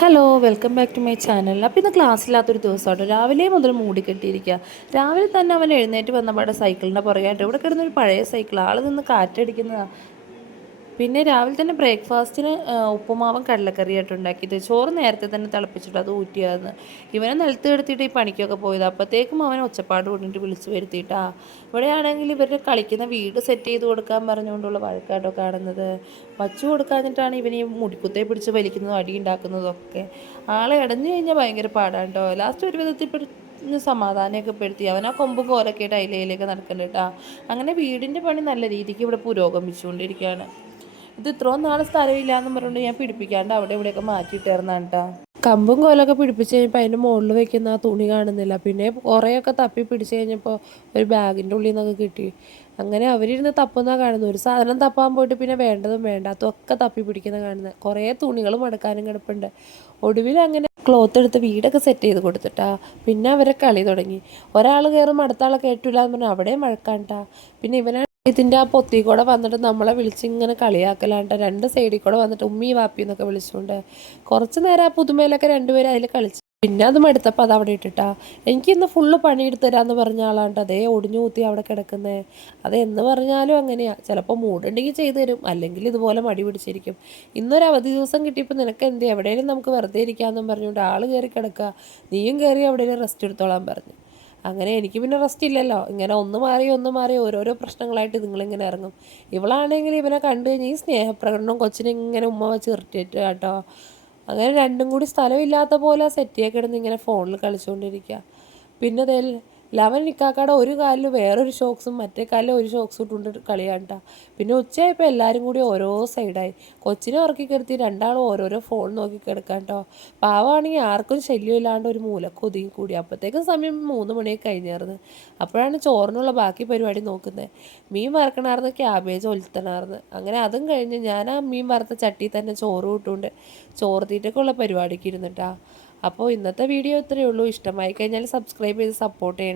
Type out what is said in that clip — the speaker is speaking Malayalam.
Hello welcome back to my channel. അപ്പോൾ ഇന്ന് ക്ലാസ്സില്ലാത്തൊരു ദിവസമാണ്. രാവിലെ മുതൽ മൂടി കെട്ടിയിരിക്കുക. രാവിലെ തന്നെ അവൻ എഴുന്നേറ്റ് വന്നപാടെ സൈക്കിളിൻ്റെ പുറകെയായിട്ട് ഇവിടെ കിടന്നൊരു പഴയ സൈക്കിൾ ആൾ നിന്ന് കാറ്റടിക്കുന്നതാണ്. പിന്നെ രാവിലെ തന്നെ ബ്രേക്ക്ഫാസ്റ്റിന് ഉപ്പുമാവും കടലക്കറിയായിട്ട് ഉണ്ടാക്കിയത്. ചോറ് നേരത്തെ തന്നെ തിളപ്പിച്ചിട്ട് അത് ഊറ്റിയായിരുന്നു. ഇവനെ നിലത്ത് കിടത്തിയിട്ട് ഈ പണിക്കൊക്കെ പോയത്. അപ്പോഴത്തേക്കും അവൻ ഒച്ചപ്പാട് കൊണ്ടിട്ട് വിളിച്ച് വരുത്തിയിട്ടാ. ഇവിടെയാണെങ്കിൽ ഇവർ കളിക്കുന്ന വീട് സെറ്റ് ചെയ്ത് കൊടുക്കാൻ പറഞ്ഞുകൊണ്ടുള്ള വഴക്കാട്ടോ കാണുന്നത്. വച്ചു കൊടുക്കാഞ്ഞിട്ടാണ് ഇവന് ഈ മുടിക്കുത്തേ പിടിച്ച് വലിക്കുന്നതും അടി ഉണ്ടാക്കുന്നതും ഒക്കെ. ആളെ ഇടഞ്ഞു കഴിഞ്ഞാൽ ഭയങ്കര പാടാണ് കേട്ടോ. ലാസ്റ്റ് ഒരു വിധത്തിൽ സമാധാനമൊക്കെ പെടുത്തി അവൻ ആ കൊമ്പും കോലൊക്കെ ആയിട്ട് അതിലേക്ക് നടക്കുന്നുണ്ട് കേട്ടോ. അങ്ങനെ വീടിൻ്റെ പണി നല്ല രീതിക്ക് ഇവിടെ പുരോഗമിച്ചുകൊണ്ടിരിക്കുകയാണ്. ഇത് ഇത്രയും നാൾ സ്ഥലമില്ല എന്ന് പറഞ്ഞുകൊണ്ട് ഞാൻ പിടിപ്പിക്കാണ്ട് അവിടെ ഇവിടെയൊക്കെ മാറ്റിയിട്ടായിരുന്നാണ് കേട്ടോ. കമ്പും കോലൊക്കെ പിടിപ്പിച്ച് കഴിഞ്ഞപ്പോൾ അതിൻ്റെ മുകളിൽ വെക്കുന്ന ആ തുണി കാണുന്നില്ല. പിന്നെ കുറേയൊക്കെ തപ്പി പിടിച്ച് കഴിഞ്ഞപ്പോൾ ഒരു ബാഗിൻ്റെ ഉള്ളിൽ നിന്നൊക്കെ കിട്ടി. അങ്ങനെ അവരിരുന്ന് തപ്പുന്നതാണ് കാണുന്നത്. ഒരു സാധനം തപ്പാൻ പോയിട്ട് പിന്നെ വേണ്ടതും വേണ്ടാത്തതും ഒക്കെ തപ്പി പിടിക്കുന്ന കാണുന്നത്. കുറേ തുണികൾ മടക്കാനും കിടപ്പുണ്ട്. ഒടുവിൽ അങ്ങനെ ക്ലോത്ത് എടുത്ത് വീടൊക്കെ സെറ്റ് ചെയ്ത് കൊടുത്തിട്ടാ. പിന്നെ അവരെ കളി തുടങ്ങി. ഒരാൾ കയറും അടുത്ത ആളെ കേട്ടില്ല എന്ന് പറഞ്ഞാൽ അവിടെയും മഴക്കാണ്ടാ. പിന്നെ ഇവനെ ഇതിൻ്റെ ആ പൊത്തി കൂടെ വന്നിട്ട് നമ്മളെ വിളിച്ചിങ്ങനെ കളിയാക്കലാണ്ട. രണ്ട് സൈഡിൽ കൂടെ വന്നിട്ട് ഉമ്മി വാപ്പി എന്നൊക്കെ വിളിച്ചുകൊണ്ട് കുറച്ച് നേരം ആ പുതുമയിലൊക്കെ രണ്ടുപേരും അതിൽ കളിച്ചു. പിന്നെ അത് മടുത്തപ്പോൾ അത് അവിടെ ഇട്ടിട്ടാ. എനിക്കിന്ന് ഫുള്ള് പണിയെടുത്ത് തരാമെന്ന് പറഞ്ഞ ആളാണ്ട് അതേ ഒടിഞ്ഞു കൂത്തി അവിടെ കിടക്കുന്നത്. അതെന്ന് പറഞ്ഞാലും അങ്ങനെയാണ്. ചിലപ്പോൾ മൂടുണ്ടെങ്കിൽ ചെയ്തു തരും, അല്ലെങ്കിൽ ഇതുപോലെ മടി പിടിച്ചിരിക്കും. ഇന്നൊരു അവധി ദിവസം കിട്ടിയപ്പോൾ നിനക്ക് എന്ത് എവിടെയെങ്കിലും നമുക്ക് വെറുതെ ഇരിക്കാമെന്നും പറഞ്ഞുകൊണ്ട് ആൾ കയറി കിടക്കുക. നീയും കയറി എവിടെയെങ്കിലും റെസ്റ്റ് എടുത്തോളാൻ പറഞ്ഞു. അങ്ങനെ എനിക്ക് പിന്നെ റെസ്റ്റ് ഇല്ലല്ലോ. ഇങ്ങനെ ഒന്ന് മാറി ഓരോരോ പ്രശ്നങ്ങളായിട്ട് നിങ്ങളിങ്ങനെ ഇറങ്ങും. ഇവളാണെങ്കിൽ ഇവനെ കണ്ടു കഴിഞ്ഞാൽ ഈ സ്നേഹപ്രകടനം കൊച്ചിനെ ഇങ്ങനെ ഉമ്മ വെച്ച് ഇറിറ്റേറ്റ് കേട്ടോ. അങ്ങനെ രണ്ടും കൂടി സ്ഥലമില്ലാത്ത പോലെ സെറ്റിയൊക്കെ കിടന്ന് ഇങ്ങനെ ഫോണിൽ കളിച്ചുകൊണ്ടിരിക്കുക. പിന്നെ ലവൻ നിക്കാക്കാടെ ഒരു കാലിൽ വേറൊരു ഷോക്സും മറ്റേ കാലിൽ ഒരു ഷോക്സും ഇട്ടുകൊണ്ട് കളിയാണ്ടാ. പിന്നെ ഉച്ചയായപ്പോൾ എല്ലാവരും കൂടി ഓരോ സൈഡായി. കൊച്ചിനെ ഉറക്കി കിടത്തി രണ്ടാളും ഓരോരോ ഫോൺ നോക്കി കിടക്കാം കേട്ടോ. പാവമാണെങ്കിൽ ആർക്കും ശല്യമില്ലാണ്ട് ഒരു മൂലക്ക് ഒതുങ്ങി കൂടി. അപ്പോഴത്തേക്കും സമയം 3 മണിയൊക്കെ കഴിഞ്ഞായിരുന്നു. അപ്പോഴാണ് ചോറിനുള്ള ബാക്കി പരിപാടി നോക്കുന്നത്. മീൻ വറക്കണമായിരുന്നു, ക്യാബേജ് ഒലുത്തണമായിരുന്നു. അങ്ങനെ അതും കഴിഞ്ഞ് ഞാൻ ആ മീൻ വറുത്ത ചട്ടി തന്നെ ചോറ് ഇട്ടുകൊണ്ട് ചോറ് തീറ്റൊക്കെ പരിപാടിക്ക് ഇരുന്നിട്ടാ. അപ്പോൾ ഇന്നത്തെ വീഡിയോ ഇത്രയേ ഉള്ളൂ. ഇഷ്ടമായി കഴിഞ്ഞാൽ സബ്സ്ക്രൈബ് ചെയ്ത് സപ്പോർട്ട് ചെയ്യണം.